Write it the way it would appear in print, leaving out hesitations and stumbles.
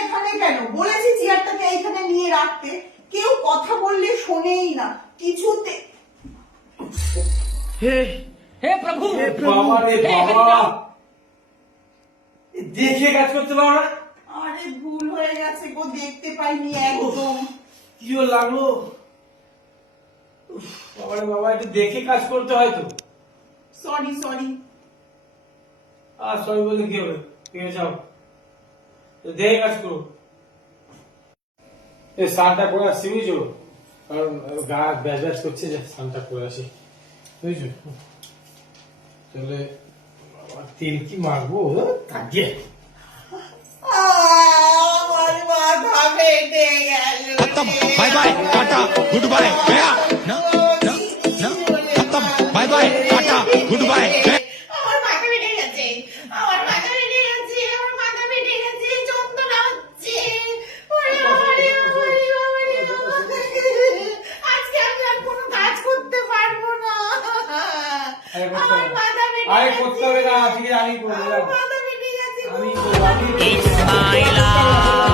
এখানে কেন? বলেছি চেয়ারটাকে এইখানে নিয়ে রাখতে, কেউ কথা বললে শোনেই না কিছুতে। হে हे प्रभु বাবা রে हे বাবা, हरिराम। দেখে কাজ করতে পারো না? আরে ভুল হয়ে গেছে গো, দেখতে পাইনি একদম। কি লাগলো বাবা রে বাবা, একটু দেখে কাজ করতে হয় তো। Sorry sorry. আর সরি বলে কি হবে, ঠিক আছে যাও, তো দেখে কাজ করো। এই স্নানটা করে আসছি বুঝছো, কারণ গা ব্যাজ ব্যাজ করছে, যে স্নানটা করে আসি বুঝছো। তাহলে তেল কি মারবো কাজে। আমার মাথা ফেটে গেল। खत्म bye bye tata good bye गया ना ना ना खत्म bye bye tata good bye আমার মাথা ফেটে গেছে, আমার মাথা ফেটে গেছে, আমার মাথা ফেটে গেছে, যন্ত্রণা হচ্ছে। ওরে ওরে ওরে ওরে ওরে। আজকে আমি আর কোনো কাজ করতে পারবো না। আমার মাথা ফেটে আরে গেছে। করতে হবে না, ঠিক আছে আমি করবো, আমার মাথা ফেটে গেছে। আমি করবো, আমি It's my life